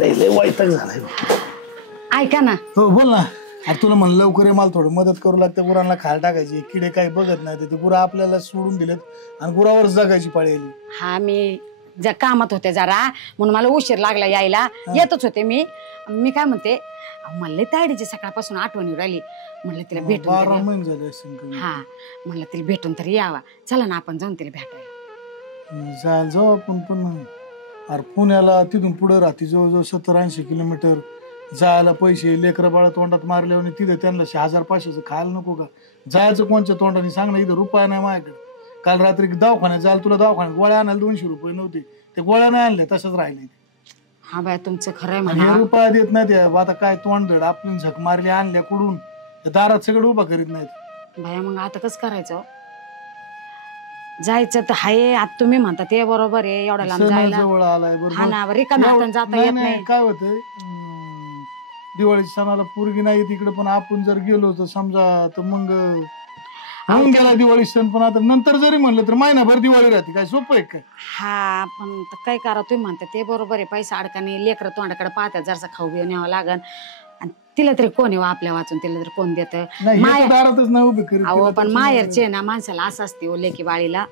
लय वैताग झालाय. ऐका ना. हो बोल ना. अरे तुला म्हणलं लवकर ये, मला थोडं मदत करू लागते. गुरांना खायला टाकायची, किडे काही बघत नाही ते गुरं आपल्याला सोडून दिलेत आणि गुरावर जगायची पाळी आली. हा मी ज्या कामात होते जरा म्हणून मला उशीर लागला यायला. येतच होते मी. मी काय म्हणते, मला लय तायडीची सकाळपासून आठवण राहिली. म्हणलं तिला भेटून हा म्हणलं तिला भेटून तरी यावा. चला ना आपण जाऊन तिला भेटायला जायला जाऊ आपण. पण अरे पुण्याला तिथून पुढे राहते जवळजवळ 70-80 किलोमीटर जायला. पैसे लेकरं बाळा तोंडात मारले आणि तिथे त्यांना 1000-500 खायला नको का? जायचं कोणच्या तोंडाने सांग ना. इथं रुपया नाही माझ्याकडे. काल रात्री दवाखान्यात जायला तुला दवाखान्यात गोळ्या आणायला 200 रुपये नव्हते. ते गोळ्या नाही आणल्या, तसंच राहिले. हा बाय तुमचं खरंय म्हणा. रुपया देत नाही ते. आता काय तोंड आपली झक मारली आणल्या कुडून दारात सगळं उभा करीत नाहीत. बाया मग आता कसं करायचं? जायचं तर हाय. आता तुम्ही म्हणता ते बरोबर आहे. एवढा लांब जायला जवळ आलाय बरोबर. रिकाम्या हाताने जाता येत नाही. काय होतंय, दिवाळीच्या सणाला पोरगी नाही तिकडे, पण आपण जर गेलो तर समजा तर मग गेला दिवाळी सण. पण आता नंतर जरी म्हणलं तर महिनाभर दिवाळी राहते. काय सोपं आहे काय? हा पण काय करा, तुम्ही म्हणता ते बरोबर आहे. पैसा अडकाने लेकरं तोंडाकडे पाहतात. जरसा खाऊ बिऊ न्यावं लागन. आणि तिला तरी कोण आहे आपल्या वाचून? तिला तरी कोण देत? अहो पण माहेरचे ना माणसाला असं असते ओले की बाळीला.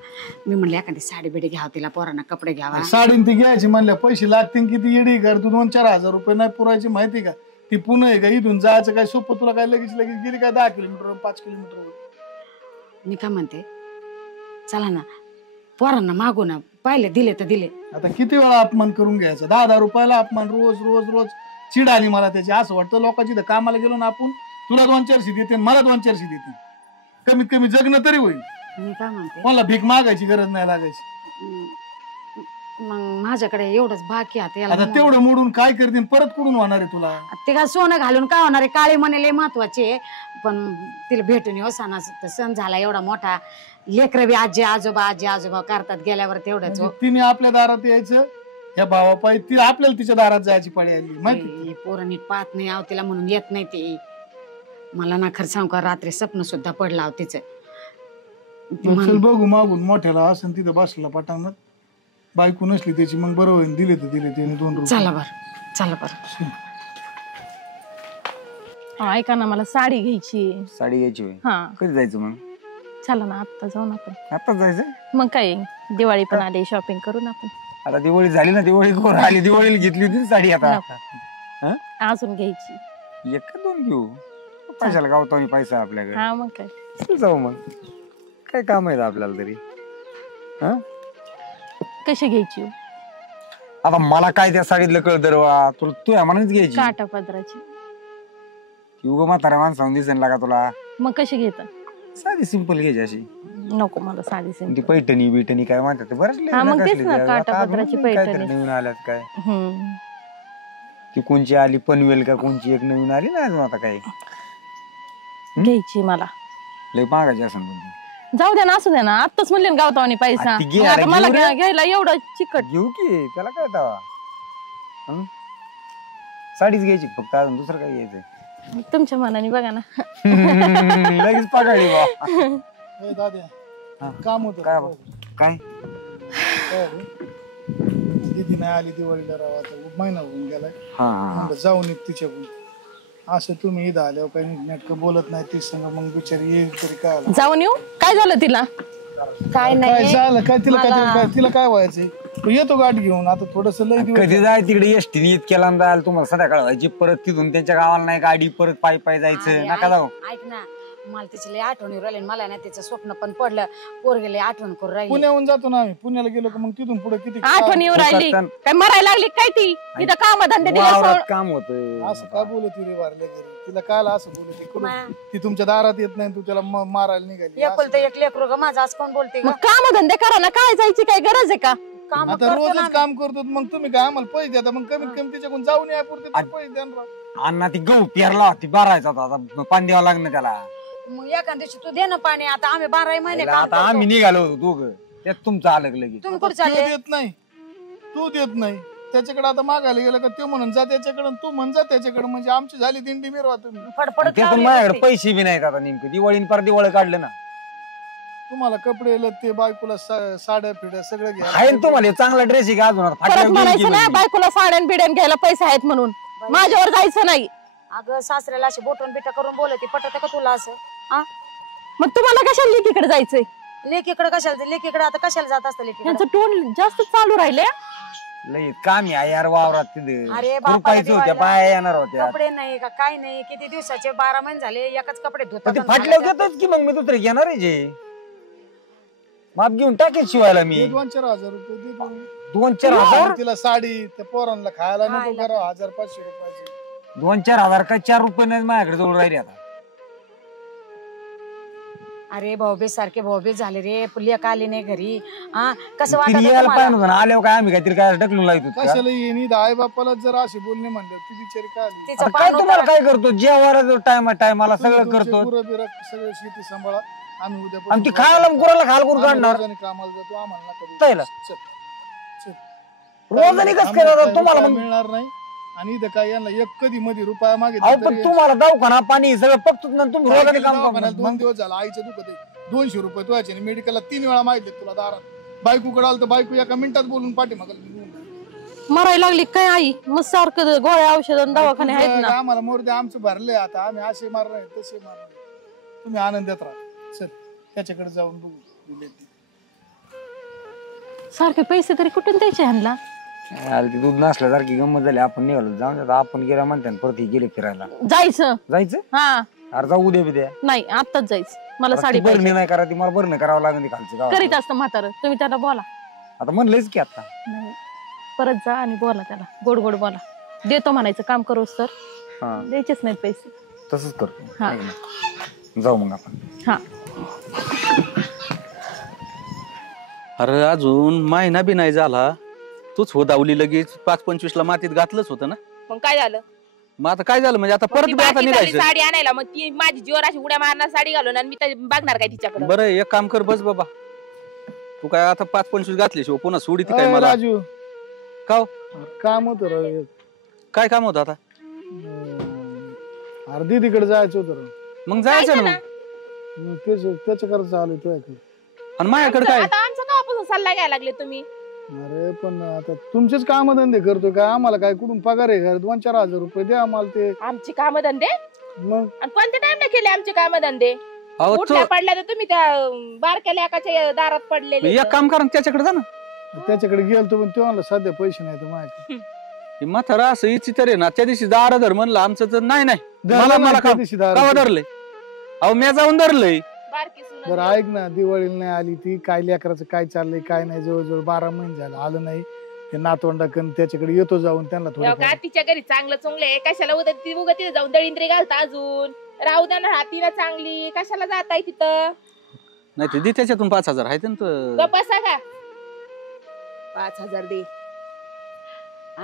मी म्हणले एखादी साडी बिडी घ्यावं तिला, पोरांना कपडे घ्यावा. साडी ती घ्यायची म्हणल्या पैसे लागतील किती? येडी कर तू. 2-4 हजार रुपये नाही पुरायची माहिती का? ती पुणे आहे का? इथून जायचं काय सोपं? तुला काय लगेच गेली काय 10 किलोमीटर 5 किलोमीटर? मी काय म्हणते, चला ना पोरांना मागू ना. पाहिले दिले तर दिले. आता किती वेळा अपमान करून घ्यायचा? 10-10 रुपयाला अपमान रोज रोज रोज. चिड आली मला त्याची. असं वाटतं लोकांची कामाला गेलो ना आपण, तुला 2-400 देते मला 2-400 देते. कमीत कमी जगणं तरी होईल. मी काय म्हणते, मला भीक मागायची गरज नाही लागायची. मग माझ्याकडे एवढंच बाकी आहे. आता तेवढं मोडून काय करते? परत कुठून होणार आहे तुला? ते काय सोनं घालून काय होणार आहे? काळे म्हणे महत्वाचे. पण तिला भेटून येऊ. सण झाला एवढा मोठा. लेकरं बी आजी आजोबा करतात गेल्यावर तेवढंच. तिने आपल्या दारात यायचं. ह्या भावापायी ती आपल्याला तिच्या दारात जायची पाळी आली माहिती. पोरं नीट पाहत नाही आव तिला म्हणून येत नाही ते. मला ना खरं सांगू का, रात्री स्वप्न सुद्धा पडला आव तिचं. बघू मागून मोठ्याला असं तिथं बसला पटांगणात. बायको नसली त्याची मग बरं होईल. दिले तर दिले त्याने 2 रुपये. चला बरं. ऐका ना, मला साडी घ्यायची. साडी घ्यायची? हा. कधी जायचं मग? चला ना आता जाऊन आपण. आता जायचं? मग काय, दिवाळी पण आली, शॉपिंग करू ना आपण. आता दिवाळी झाली ना. दिवाळी कोण आली? दिवाळीला घेतली होती साडी. आता अजून घ्यायची. 1-2 घेऊ. पैशाला गावतो पैसा आपल्याकडे. हा मग काय, जाऊ मग. काय काम आहे आपल्याला तरी? कशी घ्यायची? आता मला काय त्या साडीतलं कळतं? तुला तू मनानेच घ्यायची. काटा पदराची. उगा म्हाताऱ्या माणसाहून दिसेल लागा तुला. मग कशी घेता? साधी सिंपल घ्यायची अशी. नको मला साडी सिंपल. ती पैठणी बिटणी काय म्हणतात बरंच. मग तेच ना, काटा पदराची पैठणी नवीन आल्यात काय. ती कोणची आली पनवेल का कोणची एक नवीन आली ना आता काय घ्यायची मला. लय मागायची असं. जाऊ द्या ना, असू द्या ना. आत्ताच म्हणले गावतावानी पैसा. मला घ्यायला एवढं चिकट. घेऊ की, त्याला काय तवा. साडीच घ्यायची फक्त, अजून दुसरं काय घ्यायचंय? तुमच्या मनाने बघा ना. लगेच पकडली काम होत. काय दिदी नाही आली दिवाळीला. राव महिना होऊन गेलाय. जाऊन येत तिच्याकडून. असं तुम्ही इथं आल्यावर काही नेटकं बोलत नाही ती संग. मग बिचारी येईल तरी काय जाऊन येऊ. काय झालं तिला? काय नाही झालं काय? तिला काय व्हायचंय? तू येतो गाडी घेऊन. आता थोडस लय कधी जाय तिकडे एसटीने इतक्या लांब जायला तुम्हाला संध्याकाळ व्हायची. परत तिथून त्यांच्या गावाला नाही गाडी, परत पायी जायचं. नका जाऊ. ऐक ना, मला तिची लय आठवण राहिली. मला ना तिचं स्वप्न पण पडलं. पोरगेले आठवण करून राहिली. पुण्याहून जातो ना आम्ही. पुण्याला गेलो का मग तिथून पुढे किती आठवण येऊ राहिली. काय मरायला लागली काय ती? इथं काम धंदे काम होतं. असं काय बोलत रे वारल्या घरी? तिला कायला असं बोलत? ती तुमच्या दारात येत नाही, तू त्याला मारायला निघाली. एकुलतं एक लेकरू ग माझं. आज कोण बोलते? काम धंदे करा ना. काय जायची काय गरज आहे का? आता रोजच काम करतो. मग तुम्ही काय आम्हाला पैसे देता? मग कमीत कमी तिच्याकडून जाऊन या पुरते पैसे द्या ना. अण्णा ती गहू पेरला ती बारायचा होता. आता पाणी द्यावं लागणार त्याला. मग एका दिवशी तू दे ना पाणी. आता आम्ही 12 महिने आता आम्ही निघालो होतो दोघं. त्यात तुमचं आलं लगेच. तुम्ही कुठे चालले? देत नाही, तू देत नाही त्याच्याकडे. आता मागायला गेलं का ते म्हणून जा त्याच्याकडे, तू म्हण जा त्याच्याकडे. म्हणजे आमची झाली दिंडी मिरवा तुम्ही. त्यातून माझ्याकडे पैसे बी नाहीत. आता नेमकं दिवाळी पर दिवाळी काढलं ना. तुम्हाला कपडे लत्ते बायकोला साड्या फिड्या सगळं घ्या आहे ना तुम्हाला चांगला ड्रेस आहे का अजून परत म्हणायचं ना बायकोला साड्यान बिड्यान घ्यायला पैसे आहेत म्हणून माझ्यावर जायचं नाही. अगं सासऱ्याला अशी बोटून बिटा करून बोलते पटत का तुला असं? हा मग तुम्हाला कशाला लेकीकडे जायचंय? लेकीकडे कशाला लेकीकडे आता कशाला जात असतं लेकीकडे? त्यांचं तोंड जास्त चालू राहिले. लई काम आहे यार वावरात तिथे अरे खुरपायचं होत्या बाया येणार होत्या कपडे नाही का काय नाही किती दिवसाचे 12 महिने झाले एकच कपडे पण ते फाटल्यावर देतच की मग मी दुसरे घेणार आहे जे माप घेऊन टाकेल शिवायला मी 2-4 हजार रुपये दे तुम्ही. 2-4 हजार तिला साडी त्या पोरांना खायला नको करा 1000-500 रुपयाची. 2-4 हजार काय 4 रुपये नाही माझ्याकडे जवळ राहिले आता. अरे भाऊबीज सारखे भाऊबीज झाले रे लेक आली नाही घरी. हा कसं तिने वाटत यायला पाहिजे होतं ना आल्यावर काय आम्ही काहीतरी काय ढकलून लावतो का? कशाला येणी आई बापाला जर असे बोलणे म्हणले ती बिचारी काय आली तिचं आता काय पान तुम्हाला काय करतो जेवायला टायमाला सगळं करतो सगळं शेती सांभाळा आम्ही उद्या आणि ती खायला गुराला खाल करून काढणार कामाला जातो आम्हाला नका देऊ. त्याला. चल, चल. रोजानी कसं आम्हाला करायचं काय तुम्हाला रुपया मग मिळणार नाही आणि इथं काय यांना एक कधी मध्ये रुपया अहो मागितला पण तरी तुम्हाला दवाखाना पाणी सगळं पकतो ना तुम्ही काय रोजानी केलं काम दवाखान्यात करणार 2 दिवस झाला आईचं दुखत आहे 200 रुपये तुझ्याचे मेडिकलला 3 वेळा मागितले तुला दारात बायकोकडे आलं तर बायको एका मिनिटात बोलून पाठीमागं निघून गेली. मरायला लागली काय आई? मग सारखं गोळ्या औषध दवाखाने आहेत ना. आम्हाला मोरदे आमचं भरले आता आम्ही असे मारणार तसे मारणार तुम्ही आनंदात राहा चल त्याच्याकडे जाऊन बघू दिले ते. सारखे पैसे तरी कुठून द्यायचे ह्यांना? ती दूध नसल्यासारखी गंमत झाली आपण निघालो जाऊन आता आपण गेला म्हणते परत गेले फिरायला जायचं. जायचं हा अरे जाऊ उद्या बिद्या नाही आताच जायचं. मला साडी भरणी नाही करा ती मला भरणी करावं लागेल खालचं गावात. करीत असतं म्हातारं. तुम्ही त्याला बोला. आता म्हणलंच की आता नाही परत जा आणि बोला त्याला गोड गोड बोला. देतो म्हणायचं काम करोस तर हा द्यायचेच नाहीत पैसे. तसंच करतो हा. नाही ना. जाऊ मग आपण हा अरे अजून महिना बी नाही झाला तूच हो दावली लगेच 5-25 ला मातीत घातलंच होतं ना. मग काय झालं? मग आता काय झालं म्हणजे आता परत बी आता बाकी झाली निघायचं. साडी आणायला मग ती माझी जीवर अशी उड्या मारणार साडी घालून आणि मी तर बघणार काय तिच्याकडे? बरं एक काम कर बस बाबा तू काय आता 5-25 घातली शिव पुन्हा सोडी ती काय अय, मला राजू का हो? काम होतं राव एक. काय काम होतं आता? अरे दीदीकडे जायचं होतं राव. मग जायचं ना जायचं मग. मग तेच त्याच्याकडे आलो तुझ्याकडे आणि माझ्याकडे काय आता आमचं गावापासून सल्ला घ्यायला लागले तुम्ही. अरे पण आता तुमचेच काम धंदे करतोय काय आम्हाला काय कुठून पगार आहे का 2-4 हजार रुपये द्या आम्हाला ते आमची कामधंदे मग आणि कोणत्या टाइमला केले आमचे कामधंदे? अहो उठल्या पडल्या तर तुम्ही त्या बारक्या लेकाच्या दारात पडलेले. एक काम करा त्याच्याकडे जा ना. त्याच्याकडे गेलतो पण तेव्हा सध्या पैसे नाही तर माझ्याकडे हे म्हातारा असं इच्छित रे ना त्या दिवशी दारा धर म्हणलं आमचं तर नाही नाही धरलं मला नाही मला त्या काम दिवशी दारू. कावा धरलंय अहो मी जाऊन धरलंय. बारकी सून बरं ऐक ना दिवाळीला नाही आली ती काय लेकराचं काय चाललंय काय नाही जवळजवळ 12 महिने झालं आलं नाही ते नातवंडाकन त्याच्याकडे येतो जाऊन त्यांना तेव्हा थोडं का तिच्या घरी चांगलं चुंगले कशाला उद्या ती उगा तिथे जाऊन दळिंद्री घालता अजून राहू द्या ना हातीला चांगली कशाला जाताय तिथं? नाही ते दे त्याच्यातून 5,000 आहेत ना तर. गप्पा का 5,000 दे.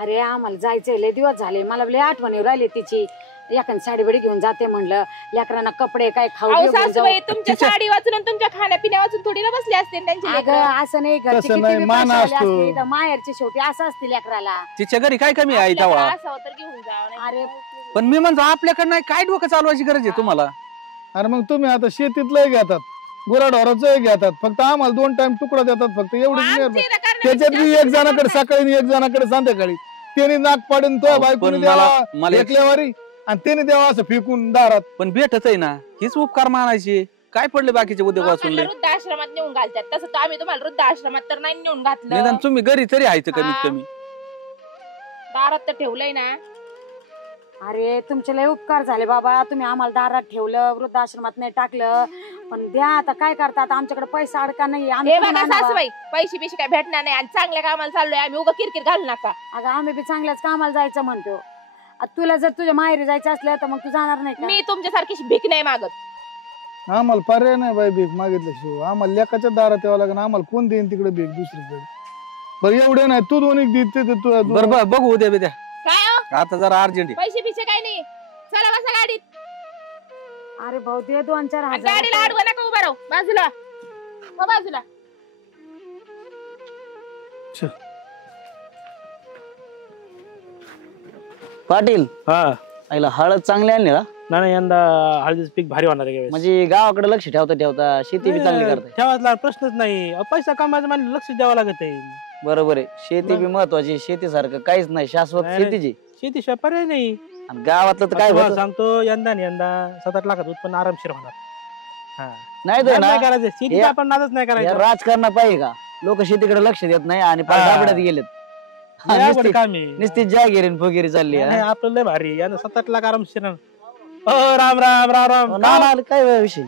अरे आम्हाला जायचंय लय दिवस झाले मला लय आठवण येऊ राहिली तिची. एखादी साडी बिडी घेऊन जाते म्हणलं लेकरांना कपडे काय खाऊ अहो बिऊ घेऊन जाऊ. सासूबाई तुमच्या साडी वाचून आणि तुमच्या खाण्यापिण्या वाचून थोडी ना बसले असते त्यांचे अगं लेकरं. असं नाही घरची तसं किती नाही, बी मान पैसे आले असतो. असले तर माहेरची शेवटी असं असते लेकराला. तिच्या घरी काय कमी आहे आपल्याकडे तेव्हा. असावं तर घेऊन जावं नाही अरे तर- पण मी म्हणतो आपल्याकडे नाही काय डोकं चालवायची गरज आहे तुम्हाला. अरे मग तुम्ही आता शेतीतलंही घेतात गुराढोराचं घेतात फक्त आम्हाला 2 टाइम तुकडा देतात फक्त एवढंच आमचे निर्भर. ना करण्यापेक्षा त्याच्यात मी जास्त एक जणाकडे करतात. सकाळी आणि एक जणाकडे संध्याकाळी त्याने नाक पाडून तो अहो, बायकोने पण द्यावा मला एक- एकल्यावारी आणि त्याने द्यावा असं फेकून दारात. पण भेटत आहे ना हीच उपकार मानायची. काय पडले बाकीचे उद्योग वाचून लोकांना वृद्धाश्रमात नेऊन घालतात तसं तर आम्ही तुम्हाला वृद्धाश्रमात तर नाही नेऊन घातलं. निदान तुम्ही घरी तरी आहे कमीत हा. कमी. दारात तर ठेवलंय ना. अरे तुमचे लय उपकार झाले बाबा तुम्ही आम्हाला दारात ठेवलं वृद्धाश्रमात नाही टाकलं पण द्या आता काय करतात आमच्याकडे पैसा अडका नाही आम्ही हे पण बघा आणावं. सासूबाई पैसे बिशे काय भेटणार नाही आणि चांगल्या कामाला चाललोय आम्ही उगा किरकिर घालू नका. अगं आम्ही बी चांगल्याच कामाला जायचं म्हणतो. आता तुला जर तुझ्या माहेरी जायचं असलं तर मग तू जाणार नाही का? मी तुमच्यासारखी भीक नाही मागत. आम्हाला पर्याय नाही बाई भीक मागितल्याशिवाय आम्हाला लेकाच्या दारात यावं लागेल आम्हाला कोण देईन तिकडे भीक दुसरीकडे. बरं एवढे नाही तू 2 देते बरं बघू उद्या बिद्या काय हो? आता जरा अर्जंट आहे. पैसे बिशे काय नाही. चला बसा गाडीत. अरे भाऊ दे 2-4 आणि हजार गाडीला अडवं नका उभा राहू बाजूला हो बाजूला. पाटील हा आईला हळद चांगली आणली ना. नाही यंदा हळदीचं पीक भारी होणार आहे यावेळेस. म्हणजे गावाकडे लक्ष ठेवता शेती बी चांगली करताय. ठेवायला प्रश्नच नाही. पैसा कमायचा म्हणजे लक्ष द्यावं लागत आहे. बरोबर आहे. शेती बी महत्वाची. शेतीसारखं काहीच नाही. शाश्वत शेतीची. शेतीशिवाय पर्याय नाही. आणि गावातलं तर काय तुम्हाला सांगतो यंदा 7-8 लाखात उत्पन्न आरामशीर होणार. नाही तर ना करायचं शेती आपण नादच नाही करायचं. राजकारण पाहिजे का? लोक शेतीकडे लक्ष देत नाही आणि दाबड्यात गेलेत. नुसती जागिरी फुगिरी चालली. आपलं लय भारी. 7-8 लाख आरामशीर. राम राम राम राम. काय विषय?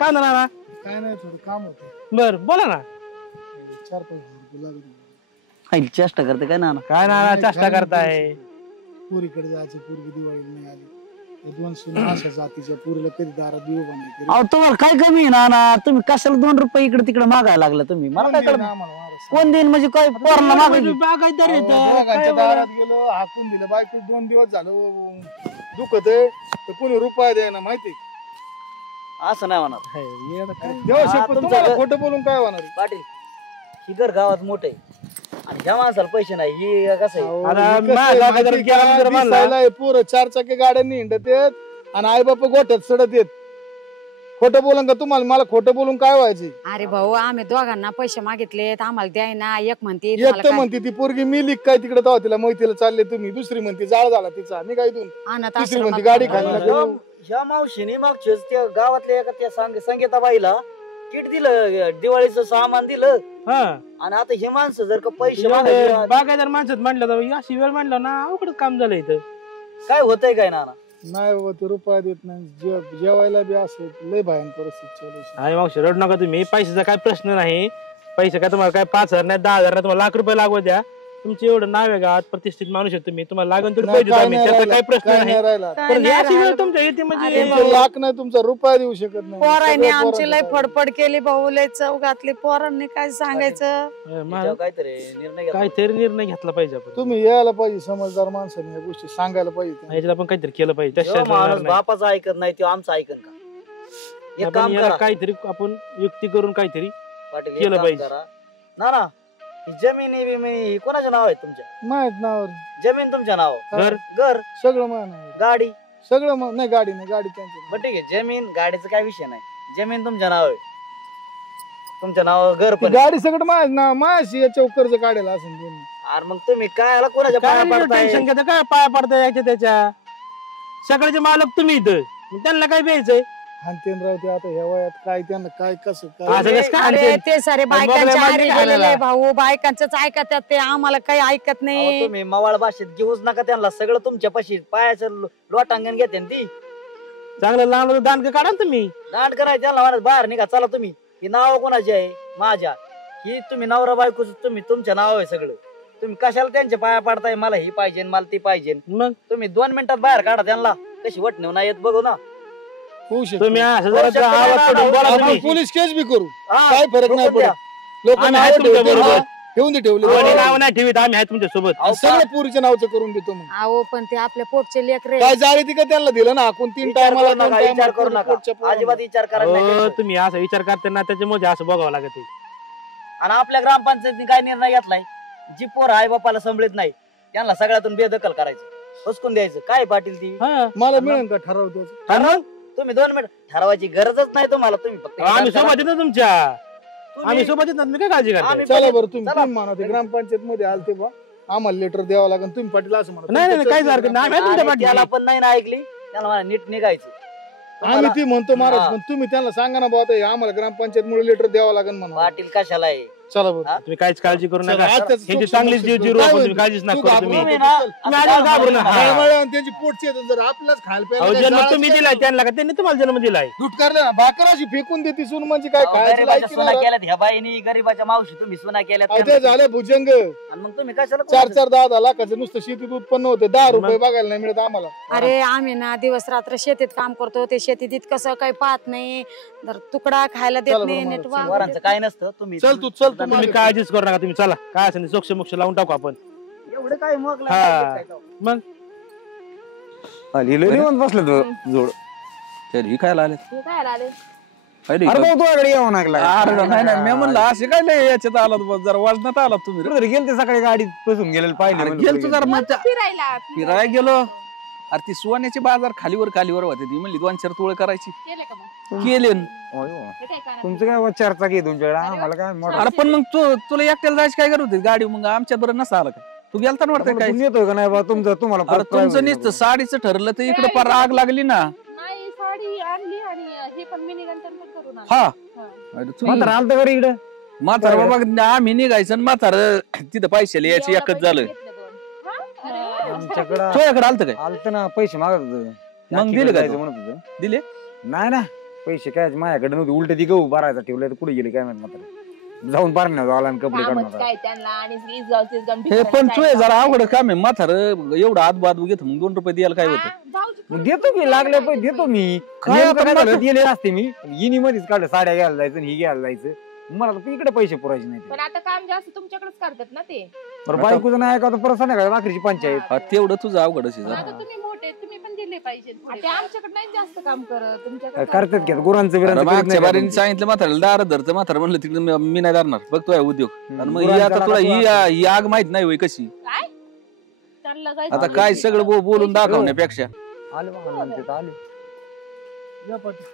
काय ना काय नाही थोडं काम होतं. बर बोला ना. 4-5 लागत. चेष्टा करते काय ना? काय ना चेष्टा करताय? पुरीकडे जायचं. पोरगी दिवाळीला नाही आली. 2 सुना अशा जातीच्या पुरीला कधी दारात दिव बनायचे. अहो तुम्हाला काय कमी आहे ना? तुम्ही कशाला 2 रुपये इकडे तिकडे मागायला लागला तुम्ही? मला काय कळलं? कोण देईन म्हणजे काय? पोरांना दारात गेलो हाकून दिलं. बायको 2 दिवस झालं दुखत आहे तर कोणी रुपया द्यायना माहिती. असं नाही होणार. तुम्हाला खोटं बोलून काय होणार? पाटील ही घर गावात मोठे आणि ह्या माणसाला पैसे नाही. ही कसं पोरं 4 चाकी गाड्यांनी हिंडत येत आणि आई बाप गोठ्यात सडत येत. खोटं बोलून का तुम्हाला? मला खोटं बोलून काय व्हायचे? अरे भाऊ आम्ही दोघांना पैसे मागितले आम्हाला द्याय ना. एक म्हणते एक तर म्हणते ती पोरगी मिली काय तिकडे तेव्हा तिला मैतीला चालले तुम्ही. दुसरी म्हणते जाळ झाला तिचा मी काय दोन. तिसरी म्हणते गाडी खाली. ह्या मावशीने मागच्याच त्या गावातल्या एका त्या संगीताबाईला किट दिलं. दिवाळीचं सामान दिलं. आणि आता हे माणसं जर का पैसे बागायदार माणसात म्हणलं तर अशी वेळ म्हणलं ना अवघड काम झालं इथं. काय होतंय काय ना? नाही बाबा ते रुपया देत नाही. जेवायला बी असं लय भयान परिस्थिती चालू. आणि मावशी रड नका तुम्ही. पैशाचा काय प्रश्न नाही. पैसे काय तुम्हाला काय 5,000 नाही 10,000 नाही. तुम्हाला लाख रुपये लागू द्या. तुमचे एवढं नाव आहे गावात प्रतिष्ठित माणूस आहे तुम्ही. तुम्हाला लागून तर पैसे त्याचा काही प्रश्न नाही. तुमच्या इथे म्हणजे लाख नाही तुमचा रुपया देऊ शकत नाही. पोरांनी आमची लय फडफड केली भाऊ. लय चौघातली पोरांनी काय सांगायचं. काहीतरी निर्णय घेतला पाहिजे आपण. तुम्ही यायला पाहिजे. समजदार माणसाने या गोष्टी सांगायला पाहिजे. ह्याच्यात आपण काहीतरी केलं पाहिजे. बापाचं ऐकत नाही तो आमचं ऐकन का? एक काम करा. काहीतरी आपण युक्ती करून काहीतरी केलं पाहिजे. ना जमीन ही कोणाच्या नाव आहे तुमच्या? माहित नावावर जमीन तुमच्या नाव. घर सगळं मान. गाडी सगळं नाही. गाडी नाही. गाडी त्यांची. बरं ठीक आहे. जमीन गाडीचं काय विषय नाही. जमीन तुमच्या नाव आहे. तुमच्या नाव घर पण. गाडी सगळं माझ ना. माझी याच्यावर कर्ज काढायला असेल. अरे मग तुम्ही काय कोणाच्या पाया पडताय? काय पाया पडताय याच्या त्याच्या? सगळ्याचे मालक तुम्ही इथं. त्यांना काय द्यायचंय? हानतेनराव ते आता ह्या वयात काय त्यांना काय कसं अरे ते सारे बायकांच्या आरे गेलेले भाऊ. बायकांचंच ऐकतात ते. आम्हाला काही ऐकत नाही. तुम्ही मवाळ भाषेत घेऊच नका त्यांना. सगळं तुमच्या पाशी पायाचं लोटांगण घेते ती. चांगलं लहान दांड काढा तुम्ही. दांड करायचं त्यांना म्हणत बाहेर निघा चला तुम्ही. ही नाव कोणाची आहे? माझ्या. ही तुम्ही नवरा बायको तुम्ही तुमच्या नाव आहे सगळं. तुम्ही कशाला त्यांच्या पाया पडताय? मला ही पाहिजे मला ती पाहिजे. मग तुम्ही 2 मिनिटात बाहेर काढा त्यांना. कशी वटणीव नाही येत बघू ना. तुम्ही पोलीस केस बी करू. काय फरक नाही पडत. लोकांना ठेवून दे. ठेवले नाव नाही ठेवीत. आम्ही आहे तुमच्या सोबत. सगळं पुरीच्या नावाचं करून देतो. मग अहो पण ते आपल्या पोटचे लेकरे. काय जाळी ती का त्यांना दिलं ना? आपण 3 टायमाला विचार करू नका. अजिबात विचार करायला. तुम्ही असा विचार करताना त्याच्यामध्ये असं बघावं लागत. आणि आपल्या ग्रामपंचायतीने काय निर्णय घेतलाय? जी पोर आई बापाला संभळत नाही त्यांना सगळ्यातून बेदखल करायचं. हुसकून द्यायचं. काय पाटील ती? मला मिळेल का ठरवतो? तुम्ही 2 मिनिट ठरवायची गरजच नाही तुम्हाला. तुम्ही फक्त आम्ही सोबत येतो तुमच्या. आम्ही सोबत येतात. मी काय काळजी करता? चला बरं तुम्ही म्हणा ते ग्रामपंचायत मध्ये आलते बा. आम्हाला लेटर द्यावं लागेल. तुम्ही पाटील असं म्हणा. नाही काहीच हरकत नाही. त्याला पण नाही ना ऐकली. त्याला म्हणा नीट निघायचं. आम्ही ती म्हणतो महाराज पण तुम्ही त्यांना सांगा ना बाबा आम्हाला ग्रामपंचायत मुळे लेटर द्यावं लागेल म्हणून. पाटील कशाला आहे? चला बरं तुम्ही काहीच काळजी करू नका. चांगलीच काळजीच नका तुम्ही. त्यांची पोटची जर आपल्याच खायला जन्म तुम्ही दिलाय त्यांना का त्यांनी तुम्हाला जन्म दिलाय? लुटकारला भाकर अशी फेकून देते सून म्हणजे काय खायची सुना केल्यात ह्या बाईनी. गरीबाच्या मावशी तुम्ही सुना केल्यात. ते झाले भुजंग. मग तुम्ही कशाला 4-4, 10-10 लाखाचं नुसतं शेतीत उत्पन्न होते. 10 रुपये बघायला नाही मिळत आम्हाला. अरे आम्ही ना दिवस रात्र शेतीत काम करतो. ते शेतीत इतकं काही पाहत नाही. तुकडा खायला देत नाही. नेटवर्क काय नसतं. तुम्ही चल तू चल. तुम्ही काळजीच करू नका. तुम्ही चला. काय असेल सोक्ष मोक्ष लावून टाकू आपण. एवढं काय मग मग बसले जोड. तरी काय आले? मी म्हणलं असे काय नाही याच्यात आलात जरा वजनात आलात तुम्ही. गेलते सकाळी गाडीत बसून गेलेलं पाहिजे. गेलो जरा फिरायला गेलो. अरे ती सोन्याचे बाजार खालीवर होते ती म्हणली 2-4 तोळे करायची केले का मग? केले होय हो. हे काय कानात? तुमचं काय चर्चा घे तुमच्याकडे आम्हाला काय मोठं अरे पण मग तुला एकट्याला जायची काय करत होती गाडी मग आमच्या बरं नसा आला काय तू गेलता ना वाटतं काय येतोय का नाही बा तुमचं तुम्हाला अरे परत तुमचं private नुसतं साडीचं ठरलं तर इकडे पार आग लागली ना नाही साडी आणली आणि हे पण मिनी गंटन पण करून आणलं. हा हा. अरे तू म्हातारं आलतं घरी इकडे म्हातारा बाबा आम्ही निघायचं आणि म्हातारं तिथं पैसे यायचं एवढा एकच पैसे झालं घेतले 2. हा? अरे वा. आमच्याकडं तुझ्याकडे आलत काय आलतं ना पैसे मागत होतं मग दिले का जायचं तू? म्हणत होतं दिले नाही ना पैसे काय माझ्याकडे नव्हते उलट ती गहू भरायचा ठेवलं तर कुठे गेले काय माहित म्हातारं जाऊन भरण्यात आला आणि कपडे कामच काढणार काय त्यांना आणि इसगाव तिसगाव हे पण भिकाऱ्यांना तू काय जरा काम? अवघड काम आहे म्हातार एवढं आत घेतो मग 2 रुपये द्यायला काय होतं हा, भाऊजी मग देतो की लागले पैसे देतो मी काय आता काय म्हातारं? झालं, दिले असते मी इनी मध्येच काढलं साड्या घ्यायला जायचं आणि ही घ्यायला जायचं मला तर इकडे पैसे पुरायचे नाही पण आता काम जास्त तुमच्याकडेच करतात ना ते. बरं बायकोचं नाही ऐका तर परत संध्याकाळी भाकरीची पंचायत हा, तेवढं तुझं अवघड असेल आता तुम्ही मोठे तुम्ही पण दिले पाहिजे ते आमच्याकडे नाही जास्त काम करत तुमच्याकडे करतात की आता गुरांचं बिरांचं करीत मागच्या नाही का बारीने तुमचं? सांगितलं म्हाताऱ्याला दार धरतं म्हातारा म्हणलं तिकडे मी नाही धरणार बघ तो उद्योग आणि मग ही गुरांचं आता तुला नका ही आग माहित नाही होय कशी काय त्यांना जायचं आता काय सगळं बोलून दाखवण्यापेक्षा आले बा, आले तिथं आले. या पाटील.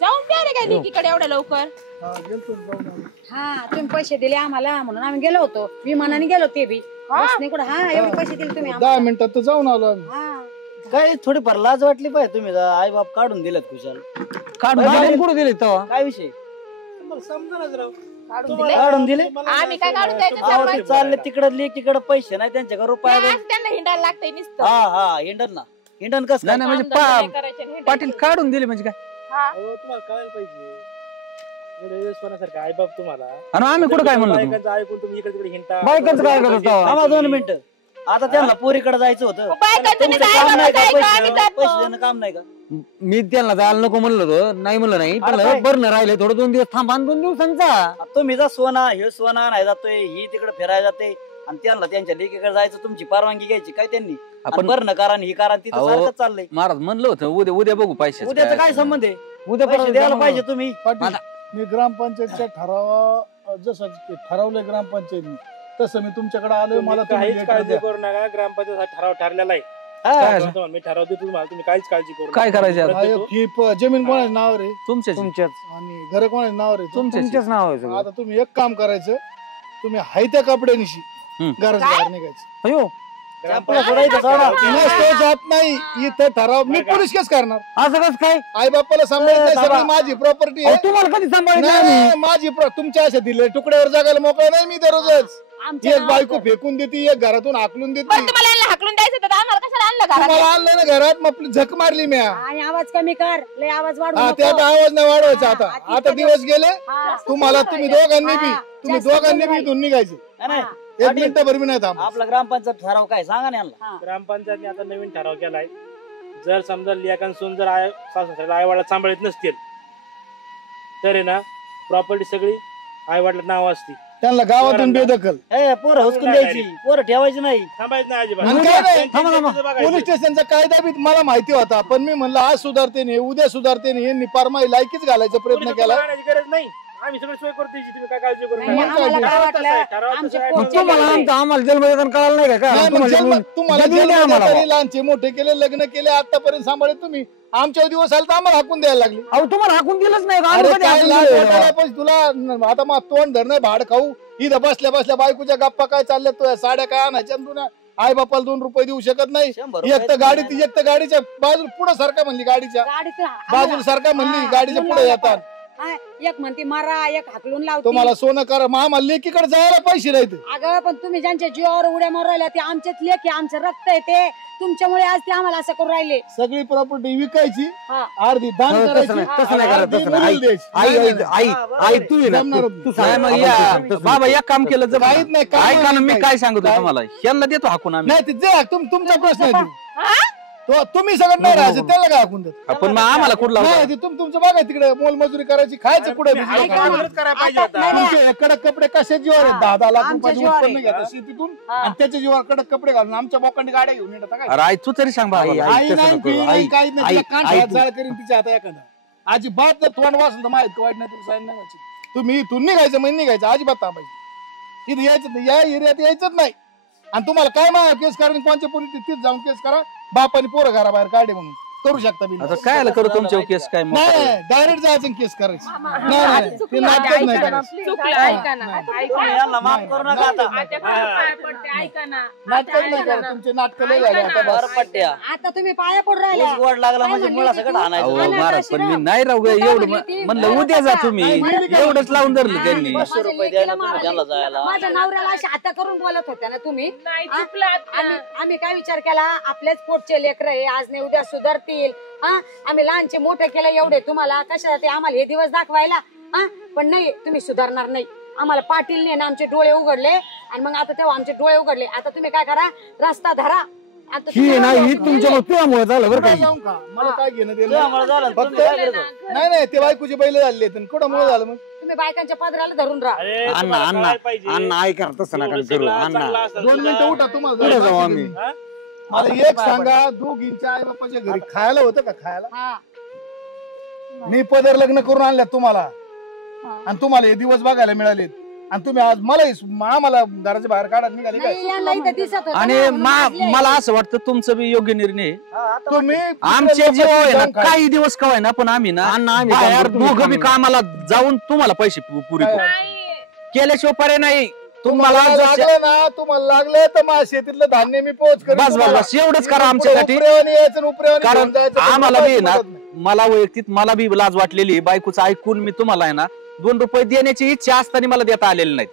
जाऊन प्या रे काय लेकीकडे एवढ्या लवकर. हा, गेलतो ना, जाऊन आलो. हा तुम्ही पैसे दिले आम्हाला म्हणून आम्ही गेलो होतो विमानाने गेलो ते बी बसने कुठं हा एवढे पैसे दिले तुम्ही 10 मिनिटात तर जाऊन आलो आम्ही. हा काय थोडीफार लाज वाटली पाहिजे तुम्ही आई बाप काढून दिलेत खुशाल काढून बाई, दिले. कुठे दिले तेव्हा काय विषय काढून दिले काढून दिले आम्ही काय काढून द्यायचं अहो, ते सर्वांचं? चालले तिकडे लेकीकडे पैसे नाही त्यांच्याकडे रुपये आज त्यांना हिंडायला लागतंय नुसतं. हा हा हिंडन ना हिंडन कस नाही नाही म्हणजे कामधंदे नाही करायचे आणि पाटील हिंडायचं. काढून दिले म्हणजे काय हा. अहो, तुम्हाला कळायला पाहिजे एवढं वेळेसपणासारखं आई बाप तुम्हाला आणि आम्ही कुठं काय म्हणलो बायकांचं ऐकून तुम्ही इकडे तिकडे हिंडता. बायकांचं काय करत होता? थांबा 2 मिनिटं आता त्यांना पोरीकडे जायचं होतं मग बायकांचं तुमचं नाही काम नाही का जायचं, आम्ही पैसे जातो. पैसे देणं काम नाही का मी त्यांना जायला नको म्हणलं होतं नाही म्हणलं नाही अरे पण काय? बरं राहिले थोडं 2 दिवस थांबा 2 दिवसांचा तुम्ही जा सोना हे सोना नाही जातोय ही तिकडे फिरायला जाते आणि त्यांना त्यांच्या लेकीकडे जायचं तुमची परवानगी घ्यायची काय त्यांनी आपण बरं करा आणि ही करा आणि तिथं अहो, सारखं चाललंय महाराज म्हणलं होतं उद्या बघू पैसे उद्याचा काय संबंध आहे उद्या पैसे परत द्यायला पाहिजे तुम्ही पाटील मी ग्रामपंचायतच्या जसं ते ठरवलंय ग्रामपंचायतनी तसं मी तुमच्याकडे आलोय मला तुम्ही काहीच लेटर काळजी द्या. करू नका ग्रामपंचायत हा ठराव ठरलेला आहे. हा. तुम्हाला मी ठरवतो तुम्हाला तुम्ही काहीच काळजी करू नका. काय करायचं आता? हा, ही जमीन कोणाच्या नावावर आहे तुमच्याच तुमच्याच आणि घर कोणाच्या नावावर आहे तुमच्याच नाव आहे सगळं आता तुम्ही एक काम करायचं तुम्ही हाय त्या कपड्यानिशी घराच्या बाहेर निघायचं अयो आपलं सोडायचं सोडा. नसतो जात नाही इथं ठराव मी पोलीस केस करणार असं कसं काय आई बापाला सांभाळत नाही सगळी माझी प्रॉपर्टी अहो, आहे तुम्हाला कधी सांभाळायचं नाही, आम्ही? नाही, माझी तुमच्या अशा दिले तुकड्यावर जगायला मोकळा नाही मी दररोजच आमच्या एक बायको फेकून देते एक घरातून हाकलून देते बरं तुम्हाला यांना हाकलून द्यायचं तर आम्हाला कशाला आणलं घरात? तुम्हाला आणलं ना घरात मग आपली झक मारली मी आणि आवाज कमी कर लय आवाज वाढवू हा नको. ते आता आवाज नाही वाढवायचा आता हा, आता दिवस गेले हा. तुम्हाला तुम्ही दोघांनी बी हा, तुम्ही जास्त दोघांनी कमी बी इथून निघायचे हा, नाही. एक मिनिट भर मी नाही थांब आपला ग्रामपंचायत ठराव काय सांगा ना यांना हा. ग्रामपंचायतने आता नवीन ठराव केलाय जर समजा लियाकांसून जर सासऱ्याला आई वडिला सांभाळत नसतील तर आहे ना प्रॉपर्टी सगळी आई वडिला नाव असती त्यांना गावातून बेदखल ए पोरं हुसकून द्यायची पोरं ठेवायची नाही थांबायचं नाही अजिबात. आणि काय नाही, त्यांचं थांबा, बघायचं. पोलीस स्टेशनचा कायदा बी मला माहिती होता पण मी म्हणलं आज सुधारते नाही उद्या सुधारते नाही यांनी पार माझी लायकीच घालायचा प्रयत्न पोलिसांना केला आणायची गरज नाही आम्ही सगळं सोय करतो याची, तुम्ही काय काळजी करू नाही, नका. आम्हाला काय ठराव वाटलं, तसा आहे, ठराव आमचे तसा आहे. पोट- तुम्हाला आम्हाला जन्मदान कळालं नाही का नाही, मग तुम्हाला तुम्हाला जमीन नाही आम्हाला जन्मदात्याने लहानचे मोठे केले लग्न केले आतापर्यंत सांभाळले तुम्ही आमच्या दिवस आले तर आम्हाला हाकून द्यायला लागले अहो तुम्हाला हाकून दिलंच नाही का? अरे आम्ही कधी काय हाकून लाज दिलं? वाटायला पाहिजे तुला आता मग तोंड धरणं भाड खाऊ इथं बसल्या बसल्या बायकोच्या गप्पा काय चालल्या तुझ्या साड्या काय आणायच्या आणि तुला आई बापाला 2 रुपये देऊ शकत नाही 100 रुपये एक तर गाडी एक तर गाडीच्या बाजूला पुढे सारखा म्हणली गाडीच्या गाडीत बाजूला सारखा म्हणली हा, गाडीच्या पुढे येतात हा, एक म्हणते मारा एक हाकलून लावते तुम्हाला सोनं करा मामा लेकीकडे जायला पैसे नाहीत अगं पण तुम्ही ज्यांच्या जीवावर उड्या मारू राहिल्या ते आमचेच लेख आहे आमचं रक्त आहे ते तुमच्यामुळे आज ते आम्हाला असं करून राहिले सगळी प्रॉपर्टी विकायची हा. अर्धी दान तसं करायची नाही, तसं नाही करत, अर्धी तसं नाही. मुलीला द्यायची. आई नाही, आई नाही, आई हा, बरोबर आई आहे. तू ये ना जमणार तू नाही सांग. मग या बाबा एक काम केलं जर काहीच नाही, काम ऐका ना मी नाही. काय सांगतो काय? तुम्हाला ह्यांना देतो हाकून आम्ही नाही ते जे तुमचा प्रश्न आहे हा? तुम्ही सगळं नाही राहायचं त्याला काय हाकून देत आपण मग आम्हाला कुठला नाही ते तुमचं बघा तिकडे मोलमजुरी करायची खायचं कुठे तुम्ही आई ऐका ना. बापावरच करायला पाहिजे आता होता. नाही, नाही. तुमचे कडक कपडे कशा जीवावर आहेत 10 लाख आमच्या रुपयाचे जीवावर उत्पन्न आहे. घेतात शेतीतून हा. आणि त्याच्या जीवावर कडक कपडे घालून आमच्या बोकांडी गाड्या घेऊन येतात काय अरे आई तू तरी सांग आई, बाबा आई तसं नाही नको, ती आई, नाही काहीच नाही आई, तिला कान आई हात तू- जाळ करीन तिच्या आता एखादा अजिबात जर तोंड वाचून तर माहित वाईट नाही तुला सांगितलं नाही तुम्ही इथून निघायचं म्हणजे निघायचं अजिबात थांबायचं इथं यायचं नाही या एरियात यायचंच नाही आणि तुम्हाला काय केस करा कोणत्या पोलीस तिथे जाऊन केस करा बापाने पोरं घराबाहेर काढे म्हणून करू शकता बिनधास्त. आता काय करू तुमच्यावर केस काय मग नाही डायरेक्ट जायचं आणि केस करायचं. नाही ते नाटकच नाही करायचं. चुकलं ऐका ना तुम्ही यांना माफ करू नका आता. आता पाया पडते ऐका ना नाटकच नाही करा. तुमचे नाटक लय झाले आता बस. बरं पट्ट्या आता तुम्ही पाया पडून राहिल्या ऊस गोड लागला म्हणजे मुळा सगळं आणायचं. अहो महाराज पण मी नाही राहू गं, एवढं म्हणलं उद्या जा तुम्ही, एवढंच लावून धरलं त्यांनी. 500 रुपये द्या ना तुम्ही त्यांना जायला. माझ्या नवऱ्याला अशी हाता करून बोलत होत्या ना तुम्ही. नाही चुकलं आता. आम्ही काय विचार केला आपलेच पोटचे लेकर आहे आज नाही उद्या सुधारतील. हा आम्ही लहानचे मोठे केलं एवढे तुम्हाला कशासाठी आम्हाला हे दिवस दाखवायला. हा पण नाही तुम्ही सुधारणार नाही. आम्हाला पाटीलने ना आमचे डोळे उघडले आणि मग आता तेव्हा आमचे डोळे उघडले. आता तुम्ही काय करा रस्ता धरा. आता ही नाही तुमच्या तुझ्यामुळे झालं बरं कुठं का. जाऊन का मला काय घेणं देणं तुझ्यामुळे झालं ना, तुम्ही काय करतो? नाही नाही ते बायकोची बैल झाले कुठं मुळे झालं मग. तुम्ही बायकांच्या पदराला धरून राहा. अरे, अण्णा तुम्हाला अण्णा कळायला पाहिजे. अण्णा ऐका तसं नका एवढं करू सगळं अण्णा. चांगलं असतं 2 मिनिटं तुला. उठा तुम्हाला पुढे जाऊ आम्ही. हा? मला एक सांगा दोघींच्या आई बापाच्या घरी खायला होतं का खायला. हा मी पदर लग्न करून आणल्या तुम्हाला आणि तुम्हाला हे दिवस बघायला मिळाले आणि तुम्ही आज आम्हाला घराच्या बाहेर काढायला निघाले काय. नाही, यांना इथं दिसत होतं आणि ना, म्हणून भाजले. मला असं वाटतं तुमचं बी योग्य निर्णय आहे. हा, आता तुम्ही आमचे जे आहे ना जाऊन खा. काही दिवस कवाय ना पण आम्ही ना अण्णा, आम्ही बाहेर काम करतो, तुम्ही दोघं बी काम कामाला जाऊन तुम्हाला पैसे पुरी करू. नाही केल्याशिवाय पर्याय नाही. तुम्हाला तुम्हाला जसं- लागलं ना तुम्हाला लागलं तर माझ्या शेतीतलं धान्य मी पोहोच करेन बस बस तुम्हाला. बस एवढंच करा आमच्यासाठी. उपरेवानी यायचं आणि उपरेवानी कारण घेऊन जायचं, पण आम्हाला बी ना पडत नाही. मला वैयक्तिक मला बी लाज वाटलेली आहे. बायकोचं ऐकून मी तुम्हाला आहे ना 2 रुपये देण्याची इच्छा असताना मला देता आलेली नाहीत.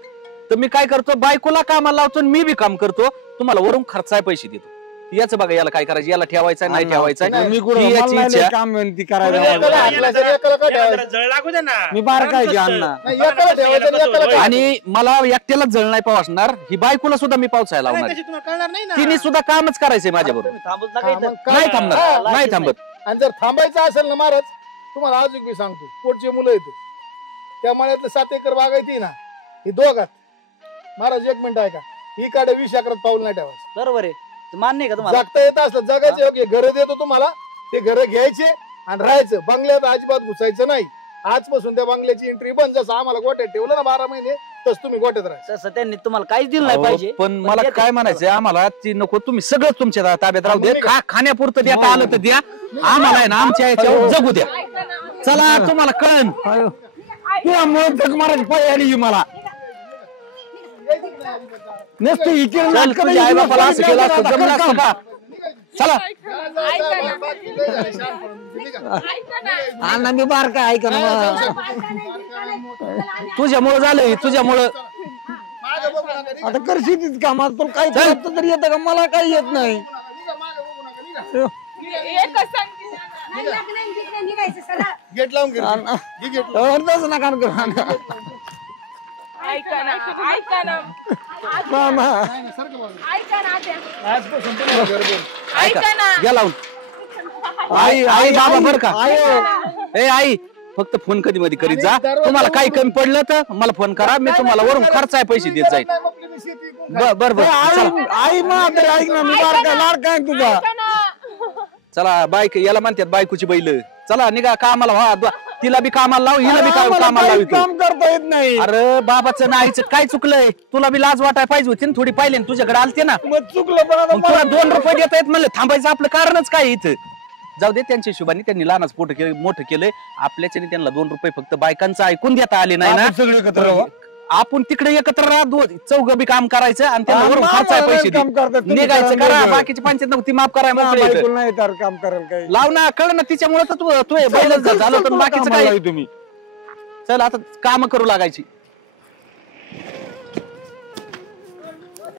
तर मी काय करतो बायकोला कामाला लावतो आणि मी बी काम करतो. तुम्हाला वरून खर्चाय पैसे देतो. याचं बघा याला काय करायचं, याला ठेवायचं नाही ठेवायचं मी कुठं ही याची मला इच्छा. नाही काम ती करायला एकाला लावलं. हाकलायचं आणि एकाला काय याला जरा ठेवायचं? जळ लागू दे ना. मी बाहेर काय काम अण्णा. नाही, एकाला ठेवायचं आणि एकाला काय- आणि मला एकट्यालाच जळ नाही पावसणार, ही बायकोला सुद्धा मी पावसायला लावणार. कशी तुम्हाला कळणार नाही ना. तिने सुद्धा कामच करायचंय माझ्या बरोबर. तुम्ही थांबूच नका हा, इथं. मग काय? नाही थांबणार, हा, नाही थांबत. आणि जर थांबायचं असेल ना महाराज तुम्हाला अजून मी सांगतो पोटचे मुलं येतो त्या मळ्यातलं 7 एकर बागायती ना ही दोघात. महाराज 1 मिनिट ऐका ही काढे 20 एकरात पाऊल नाही ठेवायचं. बरोबर आहे मान्य आहे का तुम्हाला. जगता येत असलं जगाचे योग्य घर देतो तुम्हाला ते घर घ्यायचे आणि राहायचं. बंगल्यात अजिबात घुसायचं नाही. आजपासून त्या बंगल्याची एंट्री बंद. जसं आम्हाला गोट्यात ठेवलं ना 12 महिने तसं तुम्ही गोट्यात राहायचं. तसं त्यांनी तुम्हाला काहीच दिलं नाही पाहिजे. अहो, पण मला काय म्हणायचंय आम्हाला ती नको तुम्ही सगळं तुमच्या ताब्यात राहू दे. खाण्यापुरतं देता आलं तर द्या. आम्हाला आहे ना आमच्या याच्यावर जगू द्या. चला तुम्हाला कळन. तुझ्यामुळे जग मारायची पाय आली मला. नसतं इकडे चल नाटकं तुझ्या आई बापाला असं केलं असतं आता जमलं असतं का? चला अण्णा मी बार काय ऐका ना. तुझ्यामुळं झालंय तुझ्यामुळं. मागं बघू नका, निघा. आता करशील कामात पण काही करत तरी येतं का मला काही येत नाही. निघा, मागं बघू नका, निघा. एकच सांगते त्यांना. नाही, लग्न बिग्न निघायचं सरळ. गेट लावून घे. अण्णा, घे गेट लावून. तसं नका करू अण्णा. ऐका ना ऐका ना मामा. नाही, नाही, सारखं बघा. ऐका ना आत्या. आजपासून तुम्हाला घर बोल. ऐका ना घ्या लावून. आई आई बाबा बर का ए आई फक्त फोन कधी मध्ये करीत जा. तुम्हाला काही कमी पडलं तर मला फोन करा. मी तुम्हाला वरून खर्चाय पैसे देत जाईल. नाही, मग मी शेती विकून खाईन. बर बर चला आई मा तरी ऐक ना मी बार काय लाड काय तुझा. ऐका ना. चला बायक याला म्हणतात बायकोची बैल. चला निघा कामाला व्हा. तिला बी कामाला लाव हिला बी आम्हाला कामाला काही लावतो. काम करता येत नाही. अरे बाबाचं नाहीच काय चुकलंय. तुला बी लाज वाटाय पाहिजे होती ना थोडी. पाहिले ना तुझ्याकडे आलते ना मग चुकलं पण आता मग तुला 2 रुपये देता येत म्हणलं थांबायचं आपलं कारणच काय इथं. जाऊ दे त्यांच्या हिशोबाने त्यांनी लहानच मोठं केलंय. आपल्याच्याने त्यांना 2 रुपये फक्त बायकांचं ऐकून देता आले नाही ना. आपण सगळे एकत्र राहू. आपण तिकडे एकत्र राहा. चौघ बी काम करायचं आणि त्यांना वरून आम्हाला खर्चाय पैसे काम करतात. दे. तुम्ही निघायचं करा, करा निघा. बाकीची पंचायत नको ती माफ कराय ना, मोकळे इथं. बायकोला नाही तर काम करायला काही. लाव ना कळ ना तिच्यामुळे तर तू बैल झालं तर बाकीचं काय तुम्ही चल आता काम करू लागायची.